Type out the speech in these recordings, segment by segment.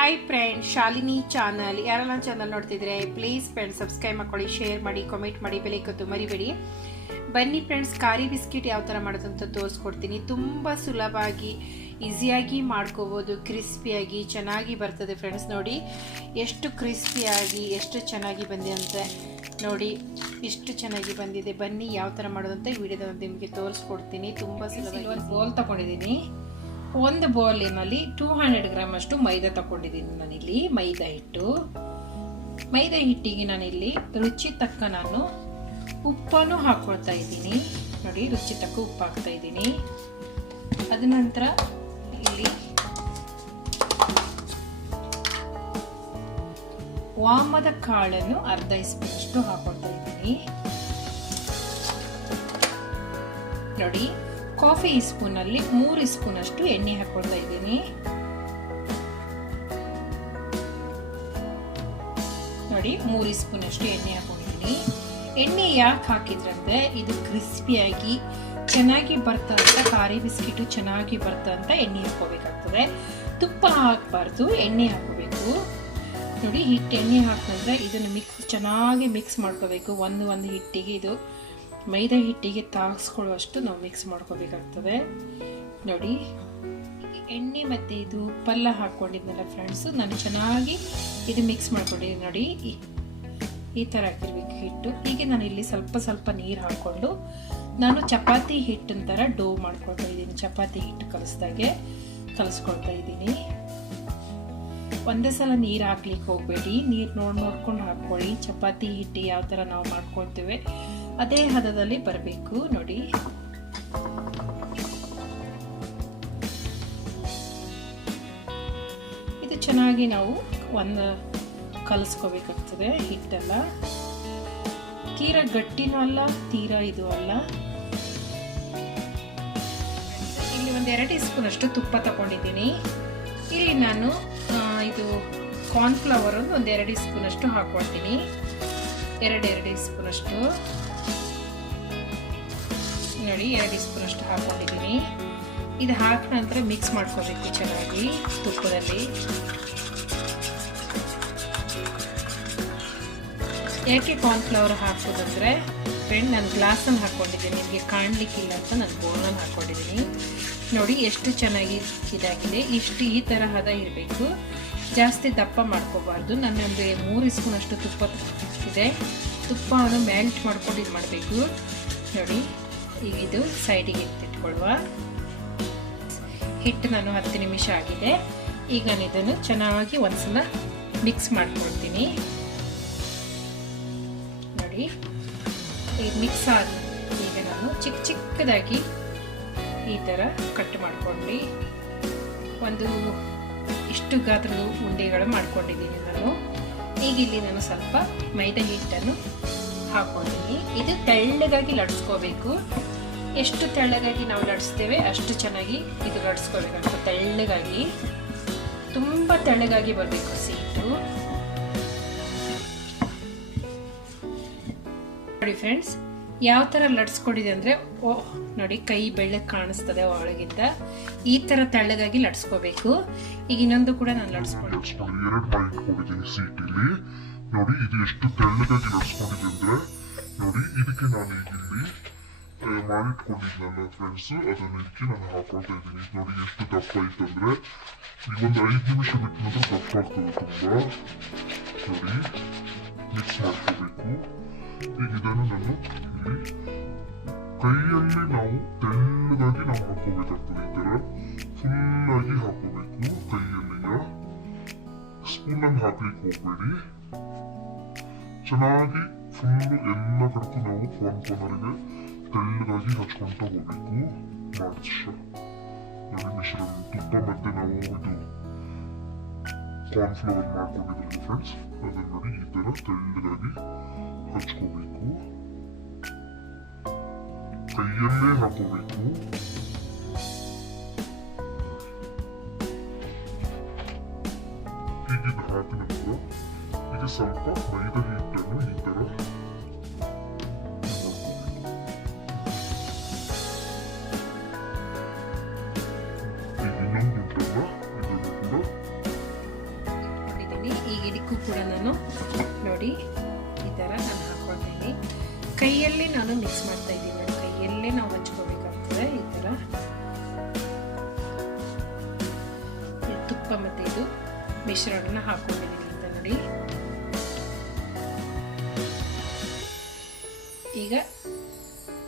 Hi friend, Shalini channel. ಯಾರೆಲ್ಲ channel ನೋಡ್ತಿದ್ರೆ please friends subscribe ಮಾಡ್ಕೊಳ್ಳಿ, ಶೇರ್ ಮಾಡಿ, ಕಾಮೆಂಟ್ ಮಾಡಿ, ಬೆಲೆ ಕೊತ್ತು ಮರಿಬೇಡಿ. ಬನ್ನಿ ಫ್ರೆಂಡ್ಸ್, ಖಾರಿ ಬಿಸ್ಕಿಟ್ ಯಾವ ಥರ ಮಾಡೋದಂತ ತೋರಿಸ್ಕೊಡ್ತೀನಿ. ತುಂಬ ಸುಲಭವಾಗಿ ಈಸಿಯಾಗಿ ಮಾಡ್ಕೋಬೋದು, ಕ್ರಿಸ್ಪಿಯಾಗಿ ಚೆನ್ನಾಗಿ ಬರ್ತದೆ ಫ್ರೆಂಡ್ಸ್. ನೋಡಿ ಎಷ್ಟು ಕ್ರಿಸ್ಪಿಯಾಗಿ ಎಷ್ಟು ಚೆನ್ನಾಗಿ ಬಂದಿದೆ ಅಂತ ನೋಡಿ, ಎಷ್ಟು ಚೆನ್ನಾಗಿ ಬಂದಿದೆ. ಬನ್ನಿ ಯಾವ ಥರ ಮಾಡೋದಂತ ಈ ವಿಡಿಯೋದ ನಿಮಗೆ ತೋರಿಸ್ಕೊಡ್ತೀನಿ. ತುಂಬ ಸುಲಭ. ಒಂದು ಬೌಲ್ ತಗೊಂಡಿದ್ದೀನಿ. ಒಂದು ಬೌಲಿನಲ್ಲಿ 200 ಗ್ರಾಮ್ ಅಷ್ಟು ಮೈದಾ ತಗೊಂಡಿದ್ದೀನಿ ನಾನಿಲ್ಲಿ. ಮೈದಾ ಹಿಟ್ಟಿಗೆ ನಾನಿಲ್ಲಿ ರುಚಿ ತಕ್ಕ ನಾನು ಉಪ್ಪನ್ನು ಹಾಕೊಳ್ತಾ ಇದ್ದೀನಿ. ನೋಡಿ, ರುಚಿ ತಕ್ಕ ಉಪ್ಪು ಹಾಕ್ತಾ ಇದ್ದೀನಿ. ಅದ ನಂತರ ಇಲ್ಲಿ ವಾಮದ ಕಾಳನ್ನು ಅರ್ಧ ಸ್ಪೂನ್ ಅಷ್ಟು ಹಾಕೊಳ್ತಾ ಇದ್ದೀನಿ. ನೋಡಿ, ಕಾಫಿ ಸ್ಪೂನ್ ಅಲ್ಲಿ 3 ಸ್ಪೂನ್ ಅಷ್ಟು ಎಣ್ಣೆ ಹಾಕೊಳ್ತಾ ಇದ್ದೀನಿ. ನೋಡಿ, 3 ಸ್ಪೂನ್ ಅಷ್ಟು ಎಣ್ಣೆ ಹಾಕೊಂಡಿದ್ದೀನಿ. ಎಣ್ಣೆ ಯಾಕೆ ಹಾಕಿದ್ರಂದ್ರೆ ಇದು ಕ್ರಿಸ್ಪಿಯಾಗಿ ಚೆನ್ನಾಗಿ ಬರ್ತಾ ಅಂತ, ಖಾರಿ ಬಿಸ್ಕಿಟು ಚೆನ್ನಾಗಿ ಬರ್ತಾ ಅಂತ ಎಣ್ಣೆ ಹಾಕೋಬೇಕಾಗ್ತದೆ. ತುಪ್ಪ ಹಾಕಬಾರ್ದು, ಎಣ್ಣೆ ಹಾಕೋಬೇಕು. ನೋಡಿ, ಎಣ್ಣೆ ಹಾಕಿದ್ರೆ ಇದನ್ನು ಚೆನ್ನಾಗಿ ಮಿಕ್ಸ್ ಮಾಡ್ಕೋಬೇಕು. ಒಂದು ಹಿಟ್ಟಿಗೆ, ಇದು ಮೈದಾ ಹಿಟ್ಟಿಗೆ ತಾಗಿಸ್ಕೊಳ್ಳುವಷ್ಟು ನಾವು ಮಿಕ್ಸ್ ಮಾಡ್ಕೋಬೇಕಾಗ್ತದೆ. ನೋಡಿ, ಎಣ್ಣೆ ಮತ್ತು ಇದು ಉಪ್ಪೆಲ್ಲ ಹಾಕ್ಕೊಂಡಿದ್ನಲ್ಲ ಫ್ರೆಂಡ್ಸು, ನಾನು ಚೆನ್ನಾಗಿ ಇದು ಮಿಕ್ಸ್ ಮಾಡ್ಕೊಂಡಿದ್ದೀನಿ. ನೋಡಿ, ಈ ಥರ ಹಾಕಿರ್ಬೇಕು ಹಿಟ್ಟು. ಹೀಗೆ ನಾನು ಇಲ್ಲಿ ಸ್ವಲ್ಪ ನೀರು ಹಾಕ್ಕೊಂಡು ನಾನು ಚಪಾತಿ ಹಿಟ್ಟಿನ ಥರ ಡೋ ಮಾಡ್ಕೊಳ್ತಾ ಇದ್ದೀನಿ. ಚಪಾತಿ ಹಿಟ್ಟು ಕಲಿಸ್ಕೊಳ್ತಾ ಇದ್ದೀನಿ. ಒಂದೇ ಸಲ ನೀರು ಹಾಕ್ಲಿಕ್ಕೆ ಹೋಗಬೇಡಿ, ನೀರು ನೋಡ್ಕೊಂಡು ಹಾಕ್ಕೊಳ್ಳಿ. ಚಪಾತಿ ಹಿಟ್ಟು ಯಾವ ಥರ ನಾವು ಮಾಡ್ಕೊಳ್ತೇವೆ ಅದೇ ಹದದಲ್ಲಿ ಬರಬೇಕು. ನೋಡಿ, ಇದು ಚೆನ್ನಾಗಿ ನಾವು ಕಲಿಸ್ಕೋಬೇಕಾಗ್ತದೆ. ಹಿಟ್ಟೆಲ್ಲ ತೀರಾ ಗಟ್ಟಿನೂ ಅಲ್ಲ, ತೀರಾ ಇದು ಅಲ್ಲ. ಇಲ್ಲಿ 1-2 ಸ್ಪೂನ್ ಅಷ್ಟು ತುಪ್ಪ ತಗೊಂಡಿದ್ದೀನಿ. ಇಲ್ಲಿ ನಾನು ಇದು ಕಾರ್ನ್ಫ್ಲವರ್ 1-2 ಸ್ಪೂನ್ ಅಷ್ಟು ಹಾಕೊಳ್ತೀನಿ. 2 ಸ್ಪೂನ್ ಅಷ್ಟು. ನೋಡಿ, 2 ಸ್ಪೂನ್ ಅಷ್ಟು ಹಾಕೊಂಡಿದ್ದೀನಿ. ಇದು ಹಾಕಿದ ನಂತರ ಮಿಕ್ಸ್ ಮಾಡ್ಕೋಬೇಕು ಚೆನ್ನಾಗಿ ತುಪ್ಪದಲ್ಲಿ. ಯಾಕೆ ಕಾರ್ನ್ಫ್ಲವರ್ ಹಾಕೋದಂದ್ರೆ ಫ್ರೆಂಡ್, ನಾನು ಗ್ಲಾಸಲ್ಲಿ ಹಾಕೊಂಡಿದ್ದೀನಿ, ನಿಮಗೆ ಕಾಣಲಿಕ್ಕಿಲ್ಲ ಅಂತ ನಾನು ಬೌಲಲ್ಲಿ ಹಾಕೊಂಡಿದ್ದೀನಿ. ನೋಡಿ ಎಷ್ಟು ಚೆನ್ನಾಗಿ ಇದಾಗಿದೆ. ಈ ಥರ ಹದ ಇರಬೇಕು, ಜಾಸ್ತಿ ದಪ್ಪ ಮಾಡ್ಕೋಬಾರ್ದು. ನನ್ನೊಂದು 3 ಸ್ಪೂನ್ ಅಷ್ಟು ತುಪ್ಪ ಇದೆ. ತುಪ್ಪವನ್ನು ಮೆಲ್ಟ್ ಮಾಡ್ಕೊಂಡು ಇದು ಮಾಡಬೇಕು. ನೋಡಿ, ಈಗ ಇದು ಸೈಡಿಗೆ ಇಟ್ಕೊಳ್ಳುವ. ಹಿಟ್ಟು ನಾನು 10 ನಿಮಿಷ ಆಗಿದೆ. ಈಗ ನಾನು ಇದನ್ನು ಚೆನ್ನಾಗಿ ಒಂದ್ಸಲ ಮಿಕ್ಸ್ ಮಾಡ್ಕೊಳ್ತೀನಿ. ನೋಡಿ, ಈಗ ಮಿಕ್ಸ್ ಆದ ಈಗ ನಾನು ಚಿಕ್ಕದಾಗಿ ಈ ಥರ ಕಟ್ ಮಾಡ್ಕೊಂಡು ಒಂದು ಇಷ್ಟು ಗಾತ್ರದ ಉಂಡೆಗಳು ಮಾಡ್ಕೊಂಡಿದ್ದೀನಿ ನಾನು. ಈಗ ಇಲ್ಲಿ ನಾನು ಸ್ವಲ್ಪ ಮೈದಾ ಹಿಟ್ಟನ್ನು ಹಾಕೊಂಡಿದ್ದೀನಿ. ಇದು ತೆಳ್ಳಗಾಗಿ ಲಡ್ಸ್ಕೋಬೇಕು. ಎಷ್ಟು ತೆಳ್ಳಗಾಗಿ ನಾವು ಲಡ್ಸ್ತೇವೆ ಅಷ್ಟು ಚೆನ್ನಾಗಿ ಇದು ಲಡ್ಸ್ಕೋಬೇಕಾಗ್ತದೆ. ತೆಳ್ಳಗಾಗಿ, ತುಂಬ ತೆಳ್ಳಗಾಗಿ ಬರಬೇಕು ಸೀಟು. ನೋಡಿ ಫ್ರೆಂಡ್ಸ್, ಯಾವ ಥರ ಲಡ್ಸ್ಕೊಂಡಿದೆ ಅಂದರೆ, ನೋಡಿ ಕೈ ಬೆಳ್ಳಗೆ ಕಾಣಿಸ್ತದೆ ಒಳಗಿಂದ. ಈ ಥರ ತೆಳ್ಳಗಾಗಿ ಲಡ್ಸ್ಕೋಬೇಕು. ಈಗ ಇನ್ನೊಂದು ಕೂಡ ನಾನು ಲಡ್ಸ್ಕೊಂಡಿದ್ದೀನಿ ಸೀಟಲ್ಲಿ. ನೋಡಿ, ಇದು ಎಷ್ಟು ತೆಳ್ಳಗಾಗಿ ಲಡ್ಸ್ಕೊಂಡಿದೆ ಅಂದರೆ, ನೋಡಿ ಇದಕ್ಕೆ ನಾನು ಈಗ ಇಲ್ಲಿ ಮಾಡಿಟ್ಕೊಂಡಿದ್ನಲ್ಲ ಫ್ರೆಂಡ್ಸ್, ಅದನ್ನು ಇದಕ್ಕೆ ನಾನು ಹಾಕೊಳ್ತಾ ಇದ್ದೀನಿ. ನೋಡಿ ಎಷ್ಟು ದಪ್ಪ ಐತಂದ್ರೆ, ಈಗ ಒಂದು 5 ನಿಮಿಷ ಬಿಟ್ಟು ಮಾತ್ರ ದಪ್ಪ ಆಗ್ತದೆ ತುಂಬ. ನೋಡಿ, ಮಿಕ್ಸ್ ಮಾಡ್ಕೋಬೇಕು. ಈಗ ಇದನ್ನು ನಾನು ಇಲ್ಲಿ ಕೈಯಲ್ಲಿ ನಾವು ತೆಳ್ಳಗಾಗಿ ನಾವು ಹಾಕೋಬೇಕಾಗ್ತದೆ. ಈ ಥರ ಫುಲ್ಲಾಗಿ ಹಾಕೋಬೇಕು ಕೈಯಲ್ಲಿ. ಸ್ಪೂನನ್ನು ಹಾಕ್ಲಿಕ್ಕೆ ಹೋಗ್ಬೇಡಿ. ಚೆನ್ನಾಗಿ ಫುಲ್ಲು ಎಲ್ಲ ಕಡೆಗೂ ನಾವು ಕಾರ್ನ್ಫ್ಲವರ್ಗೆ ತೆಳ್ಳಗಾಗಿ ಹಚ್ಕೊಳ್ತಾ ಹೋಗ್ಬೇಕು. ನೋಡಿ, ಮಿಶ್ರಣ ತುಪ್ಪ ಮತ್ತೆ ನಾವು ಇದು ಕಾರ್ನ್ಫ್ಲವರ್ ಮಾಡ್ಕೊಂಡಿದ್ರಲ್ಲ ಫ್ರೆಂಡ್ಸ್, ಅದನ್ನ ನೋಡಿ ಈ ತರ ತೆಳ್ಳಗಾಗಿ ಹಚ್ಕೋಬೇಕು. ಕೈಯಲ್ಲೇ ಹಾಕೋಬೇಕು. ಹೀಗೆ ಹಾಕಿದ ನಂತರ ಈಗ ಸ್ವಲ್ಪ ಮೈದಾ ಹಿಟ್ಟನ್ನು ಈ ತರ ಇನ್ನೊಂದು ಉಂಟಲ್ಲ, ಇದನ್ನು ಕೂಡ ಇದಕ್ಕೂ ಕೂಡ ನಾನು ನೋಡಿ ಈ ಥರ ನಾನು ಹಾಕ್ಕೊಳ್ತೀನಿ. ಕೈಯಲ್ಲಿ ನಾನು ಮಿಕ್ಸ್ ಮಾಡ್ತಾ ಇದ್ದೀನಿ ನೋಡಿ, ಕೈಯಲ್ಲೇ ನಾವು ಹಚ್ಕೋಬೇಕಾಗ್ತದೆ. ಈ ಥರ ತುಪ್ಪ ಮತ್ತು ಇದು ಮಿಶ್ರಣನ ಹಾಕೊಂಡಿದ್ದೀನಿ ಅಂತ ನೋಡಿ. ಈಗ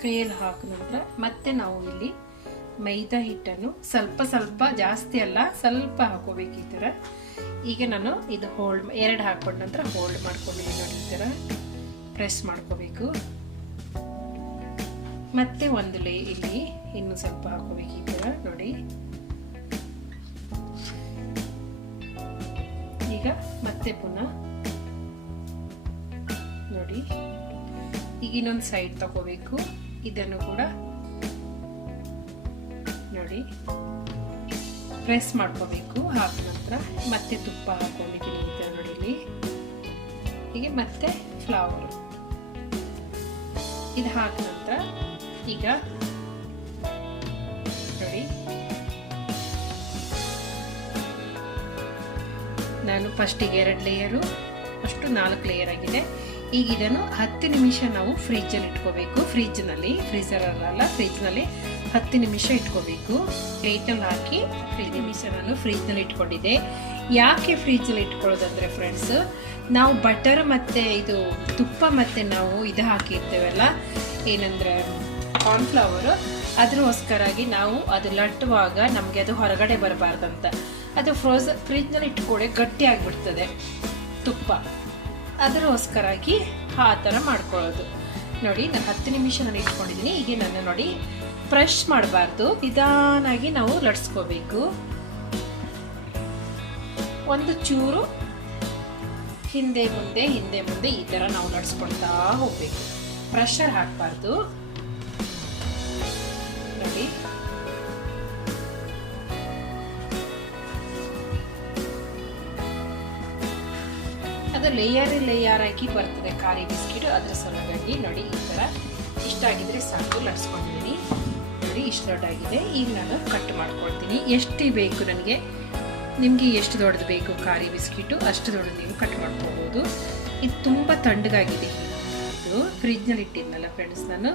ಕೈಯಲ್ಲಿ ಹಾಕಿದ ನಂತರ ಮತ್ತೆ ನಾವು ಇಲ್ಲಿ ಮೈದಾ ಹಿಟ್ಟನ್ನು ಸ್ವಲ್ಪ ಸ್ವಲ್ಪ, ಜಾಸ್ತಿ ಅಲ್ಲ, ಸ್ವಲ್ಪ ಹಾಕೋಬೇಕು ಈ ಥರ. ಈಗ ನಾನು ಇದು ಹೋಲ್ಡ್ 2 ಹಾಕೊಂಡ ನಂತರ ಹೋಲ್ಡ್ ಮಾಡ್ಕೊಂಡಿದ್ದೀನಿ ನೋಡಿ. ಈ ಥರ ಪ್ರೆಸ್ ಮಾಡ್ಕೋಬೇಕು. ಮತ್ತೆ ಒಂದು ಇಲ್ಲಿ ಇನ್ನು ಸ್ವಲ್ಪ ಹಾಕೋಬೇಕು ಈ ಥರ ನೋಡಿ. ಈಗ ಮತ್ತೆ ಪುನಃ ನೋಡಿ, ಈಗ ಇನ್ನೊಂದು ಸೈಡ್ ತಗೋಬೇಕು. ಇದನ್ನು ಕೂಡ ನೋಡಿ ಪ್ರೆಸ್ ಮಾಡ್ಕೋಬೇಕು. ಹಾಕಿದ ನಂತರ ಮತ್ತೆ ತುಪ್ಪ ಹಾಕೊಂಡಿದ್ದೀನಿ ಅಂತ ನೋಡಿ ಇಲ್ಲಿ. ಹೀಗೆ ಮತ್ತೆ ಫ್ಲವರ್ ಇದು ಹಾಕಿದ ನಂತರ ಈಗ ನೋಡಿ ನಾನು ಫಸ್ಟಿಗೆ 2 ಲೇಯರು, ಅಷ್ಟು 4 ಲೇಯರ್ ಆಗಿದೆ. ಈಗ ಇದನ್ನು 10 ನಿಮಿಷ ನಾವು ಫ್ರಿಜ್ಜಲ್ಲಿ ಇಟ್ಕೋಬೇಕು. ಫ್ರಿಜ್ನಲ್ಲಿ, ಫ್ರೀಜರ್ ಅಲ್ಲ, ಫ್ರಿಜ್ನಲ್ಲಿ 10 ನಿಮಿಷ ಇಟ್ಕೋಬೇಕು. ಪ್ಲೇಟಲ್ಲಿ ಹಾಕಿ 10 ನಿಮಿಷ ನಾನು ಫ್ರಿಜ್ನಲ್ಲಿ ಇಟ್ಕೊಂಡಿದ್ದೆ. ಯಾಕೆ ಫ್ರಿಜ್ನಲ್ಲಿ ಇಟ್ಕೊಳ್ಳೋದಂದ್ರೆ ಫ್ರೆಂಡ್ಸ್, ನಾವು ಬಟರ್ ಮತ್ತು ಇದು ತುಪ್ಪ ಮತ್ತು ನಾವು ಇದು ಹಾಕಿರ್ತೇವಲ್ಲ, ಏನಂದರೆ ಕಾರ್ನ್ಫ್ಲವರು, ಅದಕ್ಕೋಸ್ಕರಾಗಿ ನಾವು ಅದು ಲಟ್ಟುವಾಗ ನಮಗೆ ಅದು ಹೊರಗಡೆ ಬರಬಾರ್ದಂತ. ಅದು ಫ್ರಿಜ್ನಲ್ಲಿ ಇಟ್ಕೊಳ್ಳಿ ಗಟ್ಟಿ ಆಗಿಬಿಡ್ತದೆ ತುಪ್ಪ, ಅದಕ್ಕೋಸ್ಕರಾಗಿ ಆ ಥರ ಮಾಡ್ಕೊಳ್ಳೋದು ನೋಡಿ. ನಾನು 10 ನಿಮಿಷ ನಾನು ಇಟ್ಕೊಂಡಿದ್ದೀನಿ. ಈಗ ನಾನು ನೋಡಿ ಪ್ರೆಸ್ ಮಾಡಬಾರ್ದು, ನಿಧಾನಾಗಿ ನಾವು ಲಟ್ಸ್ಕೋಬೇಕು. ಒಂದು ಚೂರು ಹಿಂದೆ ಮುಂದೆ ಈ ಥರ ನಾವು ಲಟ್ಸ್ಕೊಳ್ತಾ ಹೋಗ್ಬೇಕು. ಪ್ರೆಷರ್ ಹಾಕಬಾರ್ದು ನೋಡಿ. ಅದು ಲೇಯರ್ ಆಗಿ ಬರ್ತದೆ ಖಾರಿ ಬಿಸ್ಕಿಟ್, ಅದ್ರ ಸಲುವಾಗಿ ನೋಡಿ ಈ ಥರ ಇಷ್ಟಾಗಿದ್ರೆ ಸಾಕು. ಲಟ್ಸ್ಕೊಂಡಿದ್ದೀನಿ ನೋಡಿ, ಇಷ್ಟು ದೊಡ್ಡಾಗಿದೆ. ಈಗ ನಾನು ಕಟ್ ಮಾಡ್ಕೊಳ್ತೀನಿ. ಎಷ್ಟು ಬೇಕು ನನಗೆ, ನಿಮಗೆ ಎಷ್ಟು ದೊಡ್ಡದು ಬೇಕು ಖಾರಿ ಬಿಸ್ಕಿಟು ಅಷ್ಟು ದೊಡ್ಡದು ನೀವು ಕಟ್ ಮಾಡ್ಕೋಬೋದು. ಇದು ತುಂಬ ತಣ್ಣಗಾಗಿದೆ. ಇದು ಫ್ರಿಜ್ನಲ್ಲಿ ಇಟ್ಟಿದ್ನಲ್ಲ ಫ್ರೆಂಡ್ಸ್ ನಾನು.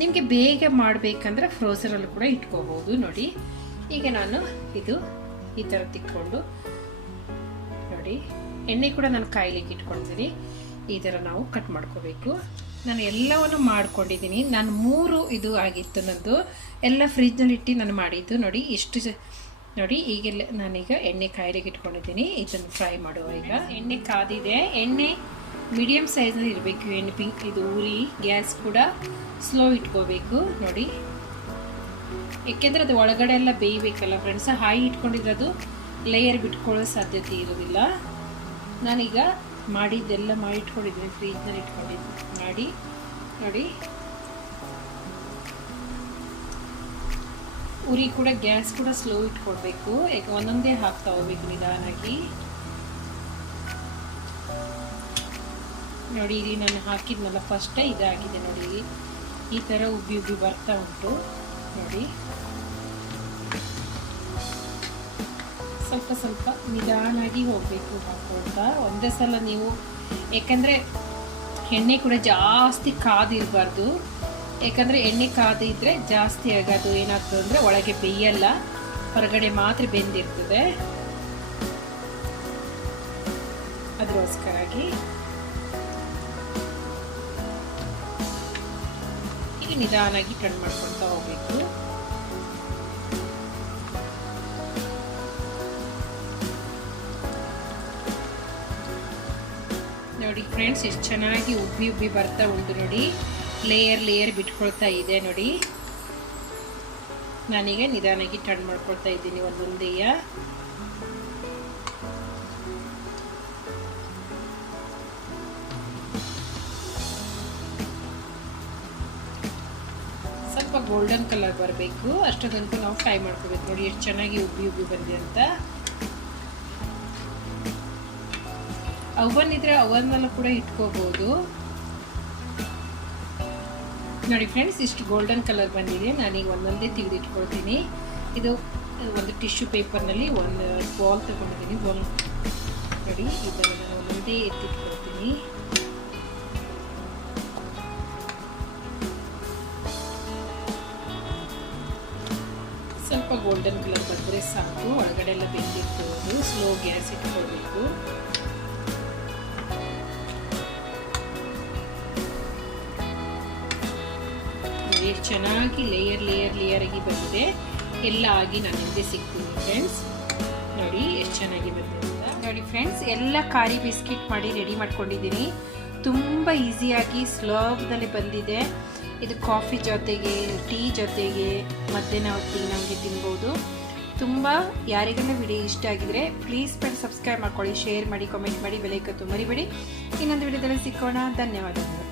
ನಿಮಗೆ ಬೇಗ ಮಾಡಬೇಕಂದ್ರೆ ಫ್ರೋಝರಲ್ಲೂ ಕೂಡ ಇಟ್ಕೋಬೋದು ನೋಡಿ. ಈಗ ನಾನು ಇದು ಈ ಥರ ತಿಕ್ಕೊಂಡು ನೋಡಿ, ಎಣ್ಣೆ ಕೂಡ ನಾನು ಕಾಯ್ಲಿಕ್ಕೆ ಇಟ್ಕೊಂಡಿದ್ದೀನಿ. ಈ ಥರ ನಾವು ಕಟ್ ಮಾಡ್ಕೋಬೇಕು. ನಾನು ಎಲ್ಲವನ್ನು ಮಾಡ್ಕೊಂಡಿದ್ದೀನಿ. ನಾನು 3 ಇದು ಆಗಿತ್ತು ನಂದು, ಎಲ್ಲ ಫ್ರಿಜ್ನಲ್ಲಿ ಇಟ್ಟು ನಾನು ಮಾಡಿದ್ದು ನೋಡಿ. ಇಷ್ಟು ನೋಡಿ. ಈಗೆಲ್ಲ ನಾನೀಗ ಎಣ್ಣೆ ಕಾಯ್ಲಿಕ್ಕೆ ಇಟ್ಕೊಂಡಿದ್ದೀನಿ. ಇದನ್ನು ಫ್ರೈ ಮಾಡುವ. ಈಗ ಎಣ್ಣೆ ಕಾದಿದೆ. ಎಣ್ಣೆ ಮೀಡಿಯಮ್ ಸೈಜಲ್ಲಿ ಇರಬೇಕು. ಎಣ್ಣೆ ಇದು ಉರಿ, ಗ್ಯಾಸ್ ಕೂಡ ಸ್ಲೋ ಇಟ್ಕೋಬೇಕು ನೋಡಿ. ಏಕೆಂದರೆ ಅದು ಒಳಗಡೆ ಎಲ್ಲ ಬೇಯಬೇಕಲ್ಲ ಫ್ರೆಂಡ್ಸ್. ಹೈ ಇಟ್ಕೊಂಡಿದ್ರೆ ಅದು ಲೇಯರ್ ಬಿಟ್ಕೊಳ್ಳೋ ಸಾಧ್ಯತೆ ಇರೋದಿಲ್ಲ. ನಾನೀಗ ಮಾಡಿದ್ದೆಲ್ಲ ಮಾಡಿ ಇಟ್ಕೊಂಡಿದ್ದೀನಿ, ಫ್ರೀಜ್ನಲ್ಲಿ ಇಟ್ಕೊಂಡಿದ್ದು ಮಾಡಿ ನೋಡಿ. ಉರಿ ಕೂಡ ಗ್ಯಾಸ್ ಕೂಡ ಸ್ಲೋ ಇಟ್ಕೊಳ್ಬೇಕು. ಯಾಕೆ ಒಂದೊಂದೇ ಹಾಕ್ತಾ ಹೋಗ್ಬೇಕು ನಿಧಾನಾಗಿ ನೋಡಿ. ಇಲ್ಲಿ ನಾನು ಹಾಕಿದ್ನಲ್ಲ ಫಸ್ಟೇ ಇದಾಗಿದೆ ನೋಡಿ. ಈ ಥರ ಉಬ್ಬಿ ಬರ್ತಾ ಉಂಟು ನೋಡಿ. ಸ್ವಲ್ಪ ಸ್ವಲ್ಪ ನಿಧಾನಾಗಿ ಹೋಗಬೇಕು ಹಾಕ್ಕೊಳ್ತಾ. ಒಂದೇ ಸಲ ನೀವು, ಯಾಕಂದರೆ ಎಣ್ಣೆ ಕೂಡ ಜಾಸ್ತಿ ಕಾದಿರಬಾರ್ದು. ಯಾಕಂದರೆ ಎಣ್ಣೆ ಕಾದಿದ್ರೆ ಜಾಸ್ತಿ ಆಗೋದು ಏನಾಗ್ತದೆ ಅಂದರೆ ಒಳಗೆ ಬೇಯಲ್ಲ, ಹೊರಗಡೆ ಮಾತ್ರ ಬೆಂದಿರ್ತದೆ. ಅದಕ್ಕೋಸ್ಕರಾಗಿ ಈಗ ನಿಧಾನಾಗಿ ಟರ್ನ್ ಮಾಡ್ಕೊಳ್ತಾ ಹೋಗಬೇಕು. ನೋಡಿ ಫ್ರೆಂಡ್ಸ್, ಎಷ್ಟು ಚೆನ್ನಾಗಿ ಉಬ್ಬಿ ಬರ್ತಾ ಉಂಟು ನೋಡಿ. ಲೇಯರ್ ಬಿಟ್ಕೊಳ್ತಾ ಇದೆ ನೋಡಿ. ನಾನೀಗ ನಿಧಾನಾಗಿ ಟರ್ನ್ ಮಾಡ್ಕೊಳ್ತಾ ಇದ್ದೀನಿ ಒಂದೊಂದೇಯ. ಸ್ವಲ್ಪ ಗೋಲ್ಡನ್ ಕಲರ್ ಬರಬೇಕು, ಅಷ್ಟು ತನಕ ನಾವು ಫ್ರೈ ಮಾಡ್ಕೋಬೇಕು ನೋಡಿ. ಎಷ್ಟು ಚೆನ್ನಾಗಿ ಉಬ್ಬಿ ಬಂದಿದೆ ಅಂತ. ಅವನ್ ಇದ್ರೆ ಅವನ್ನಲ್ಲೂ ಕೂಡ ಇಟ್ಕೋಬಹುದು ನೋಡಿ ಫ್ರೆಂಡ್ಸ್. ಇಷ್ಟು ಗೋಲ್ಡನ್ ಕಲರ್ ಬಂದಿದೆ. ನಾನೀಗ ಒಂದೊಂದೇ ತೆಗೆದು ಇಟ್ಕೊಳ್ತೀನಿ. ಇದು ಒಂದು ಟಿಶ್ಯೂ ಪೇಪರ್ನಲ್ಲಿ ಒಂದು ಬಾಲ್ ತಗೊಂಡಿದ್ದೀನಿ. ಬಾಲ್ ನೋಡಿ ಈ ಥರ ನಾನು ಒಂದೊಂದೇ ಎತ್ತಿಟ್ಕೊಳ್ತೀನಿ. ಸ್ವಲ್ಪ ಗೋಲ್ಡನ್ ಕಲರ್ ಬಂದರೆ ಸಾಕು. ಒಳಗಡೆ ಎಲ್ಲ ಬೆಂದಿರ್ಬೋದು. ಸ್ಲೋ ಗ್ಯಾಸ್ ಇಟ್ಕೊಳ್ಬೇಕು. ಎಷ್ಟು ಚೆನ್ನಾಗಿ ಲೇಯರ್ ಆಗಿ ಬಂದಿದೆ. ಎಲ್ಲ ಆಗಿ ನಾನು ಹಿಂದೆ ಸಿಗ್ತೀನಿ ಫ್ರೆಂಡ್ಸ್. ನೋಡಿ ಎಷ್ಟು ಚೆನ್ನಾಗಿ ಬಂದಿದೆ ಅಂತ. ನೋಡಿ ಫ್ರೆಂಡ್ಸ್, ಎಲ್ಲ ಖಾರಿ ಬಿಸ್ಕಿಟ್ ಮಾಡಿ ರೆಡಿ ಮಾಡ್ಕೊಂಡಿದ್ದೀನಿ. ತುಂಬ ಈಸಿಯಾಗಿ ಸುಲಭದಲ್ಲಿ ಬಂದಿದೆ. ಇದು ಕಾಫಿ ಜೊತೆಗೆ, ಟೀ ಜೊತೆಗೆ, ಮಧ್ಯಾಹ್ನ ಹೊತ್ತಿಗೆ ನಮಗೆ ತಿನ್ಬೋದು. ತುಂಬ ಯಾರಿಗೆಲ್ಲ ವಿಡಿಯೋ ಇಷ್ಟ ಆಗಿದ್ರೆ ಪ್ಲೀಸ್ ಫ್ರೆಂಡ್ಸ್ ಸಬ್ಸ್ಕ್ರೈಬ್ ಮಾಡ್ಕೊಳ್ಳಿ, ಶೇರ್ ಮಾಡಿ, ಕಾಮೆಂಟ್ ಮಾಡಿ, ಬೆಲ್ ಐಕಾನ್ ಮರಿಬೇಡಿ. ಇನ್ನೊಂದು ವಿಡಿಯೋದಲ್ಲಿ ಸಿಕ್ಕೋಣ. ಧನ್ಯವಾದಗಳು.